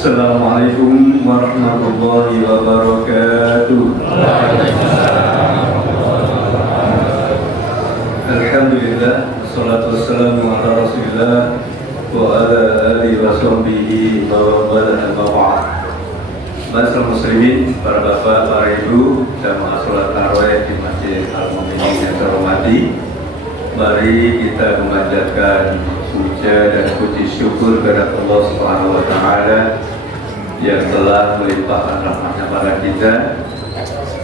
Assalamualaikum warahmatullahi wabarakatuh. Alhamdulillah, wassalatu wassalamu ala rasulillah wa ala alihi wa sahbihi wa man wala. Masyaallah muslimin, para bapak, para ibu, jamaah salat tarawih di Masjid Al-Mu'minin yang terhormati. Mari kita memanjatkan puja dan puji syukur kepada Allah Subhanahu wa taala yang telah melimpahkan rahmatnya pada kita,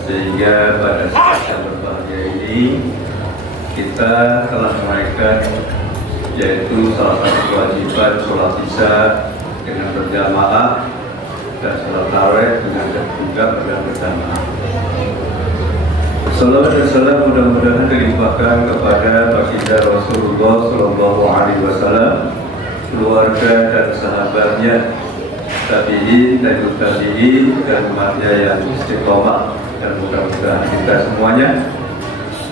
sehingga pada saat yang berbahagia ini kita telah menunaikan yaitu salah satu kewajiban sholat isya dengan berjamaah dan sholat tarawih dengan juga berjamaah. Salawat dan salam mudah-mudahan dilimpahkan kepada baginda Rasulullah Sallallahu Alaihi Wasallam, keluarga dan sahabatnya, tabi'in dan tabi'in dan umatnya yang istiqomah, dan mudah-mudahan kita semuanya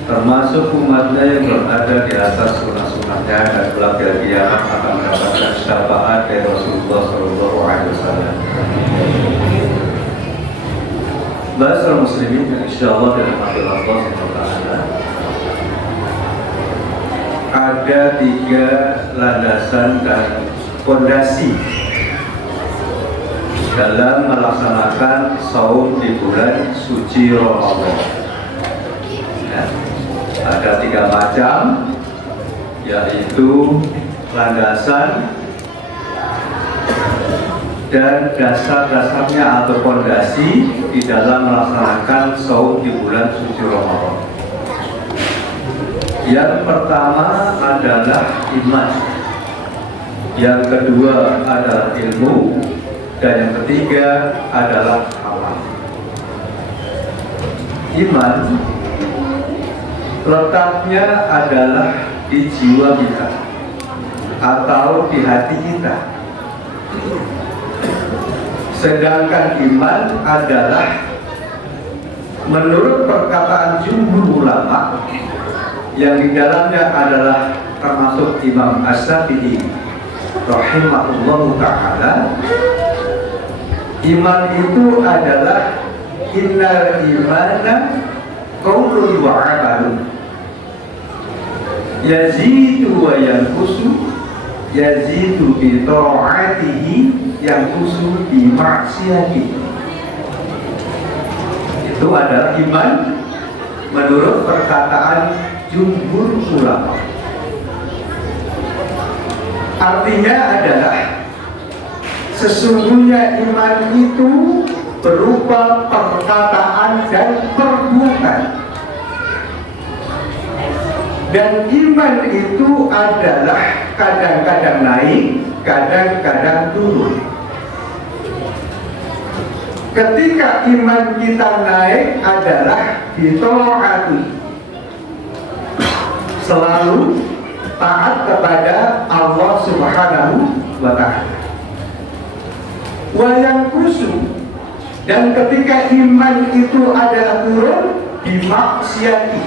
termasuk umatnya yang berada di atas sunnah-sunnahnya dan kelak di kiamat akan mendapatkan syafaat dari Rasulullah Sallallahu Alaihi Wasallam. Bahasa muslimin yang insyaallah dengan Allah SWT ada 3 landasan dan fondasi dalam melaksanakan saum di bulan suci Ramadan. Ya, ada 3 macam, yaitu landasan dan dasar-dasarnya atau fondasi di dalam melaksanakan saum di bulan suci Ramadan. Yang pertama adalah iman, yang kedua adalah ilmu, dan yang ketiga adalah amal. Iman letaknya adalah di jiwa kita atau di hati kita. Sedangkan iman adalah menurut perkataan jumhur ulama yang di dalamnya adalah termasuk Imam Asy-Syafi'i rahimahullahu ta'ala, iman itu adalah innal imana qaulun wa 'amalun yazidu wa yanqusu, yazidu bi ta'atihi yang khusus di maksiati. Itu adalah iman menurut perkataan jumhur ulama. Artinya adalah sesungguhnya iman itu berupa perkataan dan perbuatan, dan iman itu adalah kadang-kadang naik, kadang-kadang turun. Ketika iman kita naik adalah dita'ati, selalu taat kepada Allah Subhanahu wa ta'ala. Wa yanqusu, dan ketika iman itu adalah turun, dimaksiati,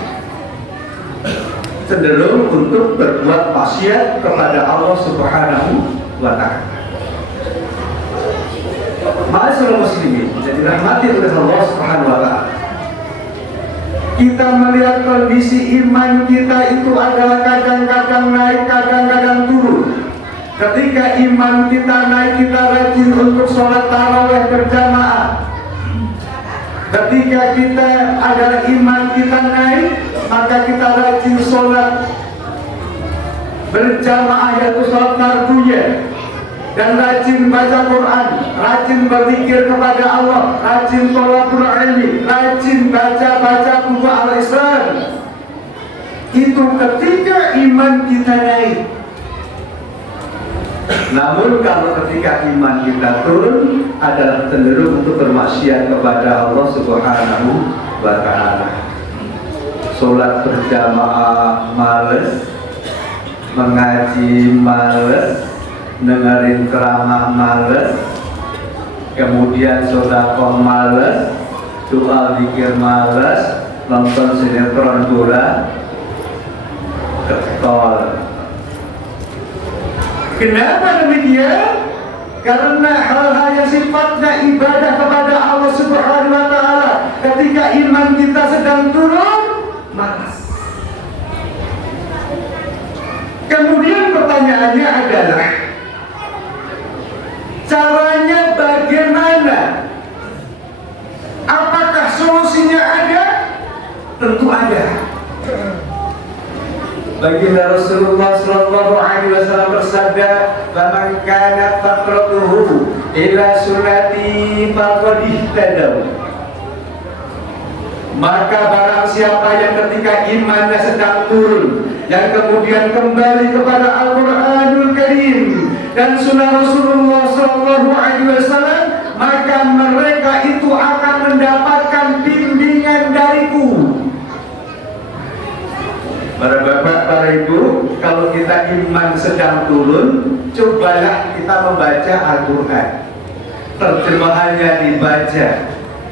cenderung untuk berbuat maksiat kepada Allah Subhanahu wa ta'ala. Ma'asyiral muslimin, jadi rahmati oleh Allah Subhanahu wa ta'ala, kita melihat kondisi iman kita itu adalah kadang-kadang naik, kadang-kadang turun. Ketika iman kita naik, kita rajin untuk sholat tarawih berjamaah. Ketika kita adalah iman kita naik, maka kita rajin sholat berjamaah, yaitu sholat fardhunya, dan rajin baca Quran, rajin berzikir kepada Allah, rajin thalabul ilmi, rajin baca buku al-Islam. Itu ketika iman kita naik. Namun kalau ketika iman kita turun, adalah cenderung untuk bermaksiat kepada Allah Subhanahu wa ta'ala. Sholat berjamaah males, mengaji males, dengerin ceramah males, kemudian sedekah males, doa zikir males, nonton sinetron bola getol. Kenapa demikian? Karena hal-hal yang sifatnya ibadah kepada Allah Subhanahu wa Ta'ala, ketika iman kita sedang turun, malas. Kemudian pertanyaannya adalah, caranya bagaimana? Apakah solusinya ada? Tentu ada. Baginda Rasulullah sallallahu alaihi wasallam bersabda, "Faman kanat faqratuhu ila sunnati faqad ihtadaw." Maka barang siapa yang ketika imannya sedang turun, yang kemudian kembali kepada Al-Qur'anul Karim dan sunnah Rasulullah sallallahu alaihi wasallam, maka mereka itu akan mendapatkan bimbingan dariku. Para bapak, para ibu, kalau kita iman sedang turun, cobalah kita membaca Al-Quran. Terjemahannya dibaca,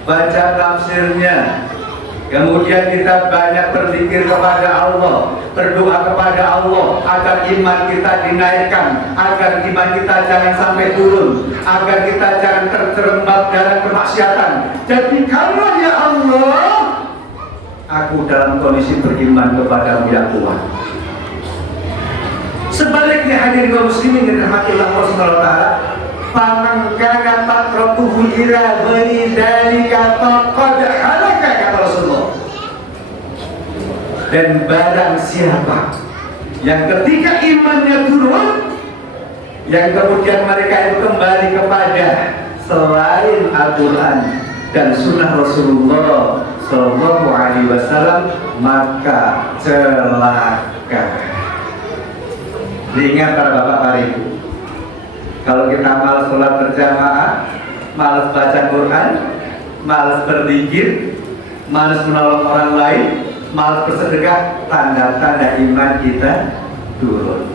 baca tafsirnya. Kemudian kita banyak berzikir kepada Allah, berdoa kepada Allah agar iman kita dinaikkan, agar iman kita jangan sampai turun, agar kita jangan terjerembab dalam kemaksiatan. Jadi kalau ya Allah, aku dalam kondisi beriman kepadamu yang kuat. Sebaliknya hadirin kaum muslimin yang dirahmati Allah Subhanahu wa taala, faman kana faqratuhu ila ghairi dzalika faqad halaka, kata Rasulullah. Dan barang siapa yang ketika imannya turun, yang kemudian mereka itu kembali kepada selain Al-Quran dan sunnah Rasulullah sallallahu alaihi wasallam, maka celaka. Diingat para bapak, para ibu, kalau kita malas sholat berjamaah, malas baca Quran, malas berzikir, malas menolong orang lain, malas bersedekah, tanda-tanda iman kita turun.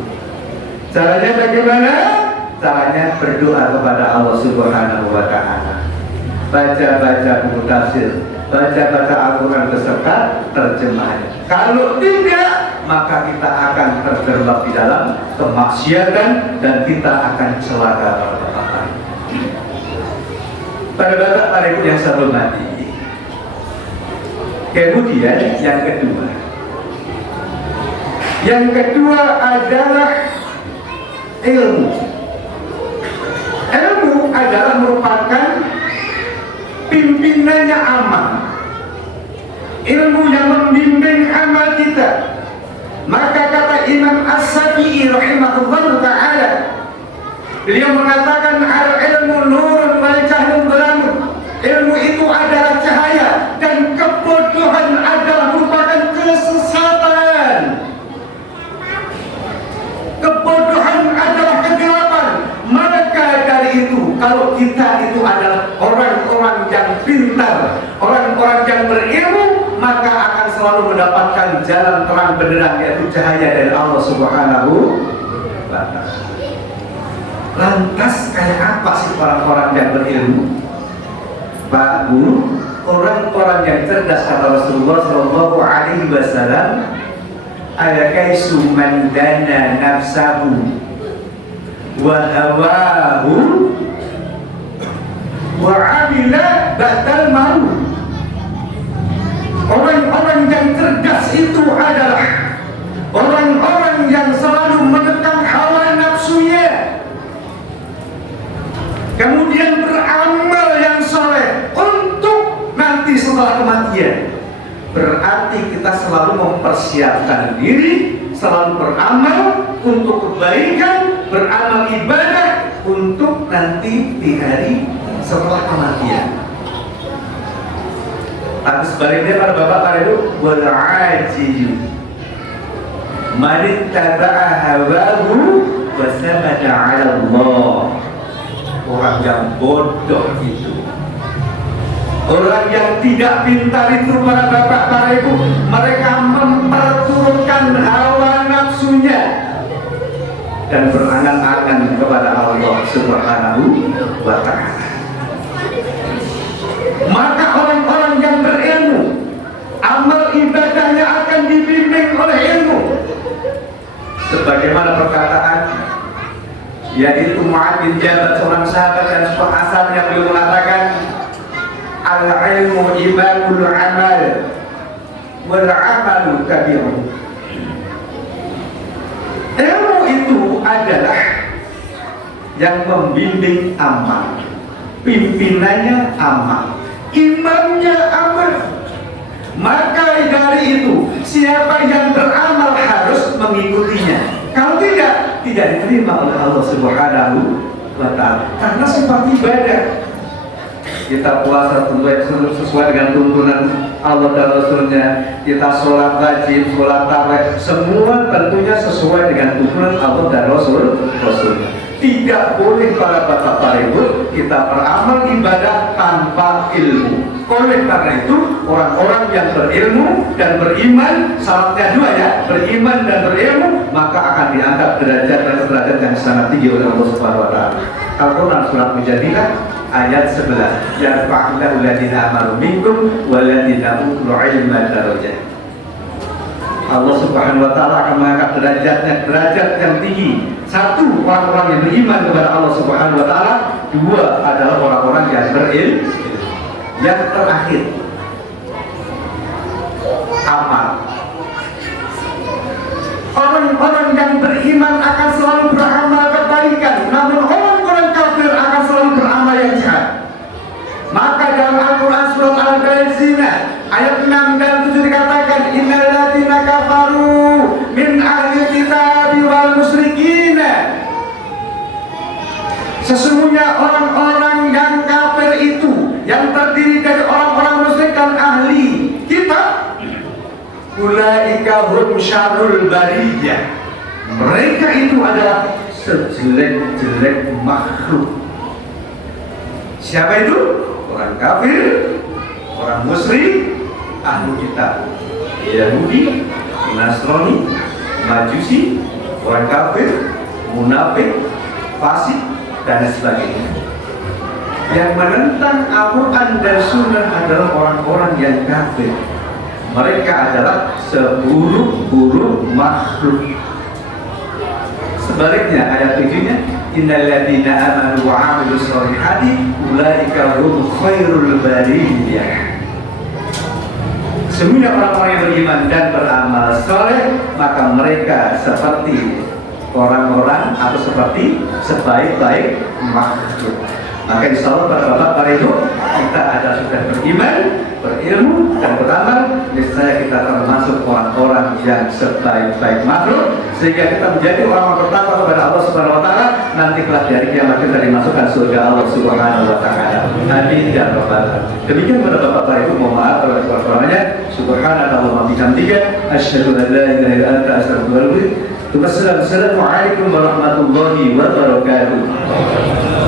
Caranya bagaimana? Caranya berdoa kepada Allah Subhanahu wa Ta'ala, baca-baca buku tafsir, baca-baca Al-Quran beserta terjemahannya. Kalau tidak, maka kita akan terjerembab di dalam kemaksiatan dan kita akan celaka pada bapak. Pada bapak, para ibu yang saya hormati. Kemudian yang kedua adalah ilmu. Ilmu adalah merupakan pimpinannya amal. Ilmu yang membimbing amal kita. Maka kata Imam As-Syafi'i rahimahullah ta'ala, beliau mengatakan al-ilmu nurun wal jahlu dhulamun. Ilmu itu adalah cahaya dan kebodohan adalah merupakan kesesatan. Kebodohan adalah kegelapan. Maka dari itu, kalau kita itu adalah orang-orang yang pintar, orang-orang yang berilmu, maka akan selalu mendapatkan jalan terang benderang, yaitu cahaya dari Allah Subhanahu wa Ta'ala. Lantas kayak apa sih orang-orang yang berilmu? Pak Bu, orang-orang yang cerdas, kata Rasulullah sallallahu alaihi wasallam, al-kaisu man dana nafsahu wa hawahu wa amila ba'dal maut. Orang-orang yang cerdas itu adalah orang-orang yang selalu menekan hawa nafsunya, kemudian beramal yang soleh untuk nanti setelah kematian. Berarti kita selalu mempersiapkan diri, selalu beramal untuk kebaikan, beramal ibadah untuk nanti di hari setelah kematian. Tapi sebaliknya para bapak, para ibu, wal ajiju man ittaba'a hawahu wa sabata 'ala Allah. Orang yang bodoh itu, orang yang tidak pintar itu para bapak, para ibu, mereka memperturutkan hawa nafsunya dan berangan-angan kepada Allah Subhanahu wa Ta'ala. Maka orang-orang yang berilmu, amal ibadahnya akan dibimbing oleh ilmu. Sebagaimana perkataan, yaitu Mu'adz bin Jabal, seorang sahabat dan sebuah asarnya beliau mengatakan, al-ilmu ibadul amal wal amalu kabirun. Ilmu itu adalah yang membimbing amal, pimpinannya amal, imamnya amal. Maka dari itu siapa yang beramal harus mengikutinya. Kalau tidak diterima oleh Allah Subhanahu wa Ta'ala. Karena sifat ibadah, kita puasa sesuai dengan tuntunan Allah dan Rasulnya, kita sholat wajib, sholat tarawih, semua tentunya sesuai dengan tuntunan Allah dan Rasulnya. Tidak boleh para bapak ibu kita beramal ibadah tanpa ilmu. Oleh karena itu orang-orang yang berilmu dan beriman, syaratnya dua ya, beriman dan berilmu, maka akan diangkat derajat yang sangat tinggi oleh Allah Subhanahu wa Ta'ala. Al-Quran surat Mujadilah ayat 11, yarfa'illahu alladziina aamanu minkum walladziina utul ilma darajat. Allah Subhanahu wa Ta'ala akan mengangkat derajat yang tinggi. Satu, orang-orang yang beriman kepada Allah Subhanahu wa Ta'ala. Dua, adalah orang-orang yang berilmu. Yang terakhir, amal. Orang-orang yang beriman akan selalu beramal kebaikan, namun orang-orang kafir akan selalu beramal yang jahat. Maka dalam Al-Quran surat Al-Baqarah ayat 6 dan 7 dikatakan, innal ladzina kafaru min ahli kitabi wal musyrikin. Sesungguhnya orang-orang yang kafir itu yang terdiri dari orang-orang musyrik dan ahli kitab, ulaika hum syarrul bariyah. Mereka itu adalah sejelek-jelek makhluk. Siapa itu? Orang kafir, orang musyrik, ahli kitab, Yahudi, Nasrani, Majusi, orang kafir, munafik, fasik, dan sebagainya. Yang menentang Al-Quran dan Sunnah adalah orang-orang yang kafir. Mereka adalah seburuk-buruk makhluk. Sebaliknya ayat 7-nya, innal ladzina amanu wa 'amilus shalihati ulaika hum khairul bariyah. Semuanya orang-orang yang beriman dan beramal saleh, maka mereka seperti orang-orang atau seperti sebaik-baik makhluk. Maka insya Allah para bapak, para ibu, kita ada sudah beriman, berilmu dan beramal, niscaya kita termasuk orang-orang yang sebaik-baik makhluk, sehingga kita menjadi orang pertama kepada Allah Subhanahu wa Ta'ala. Nanti kelak dari kiamat kita dimasukkan surga Allah Subhanahu wa Ta'ala. Amin ya rabbal alamin. Demikian para bapak, para ibu, mohon maaf kalau kekurangannya. Subhanallahumma bihamdika, asyhadu an la ilaha illa anta, astaghfiruka wa atubu ilaik. Wassalamualaikum warahmatullahi wabarakatuh.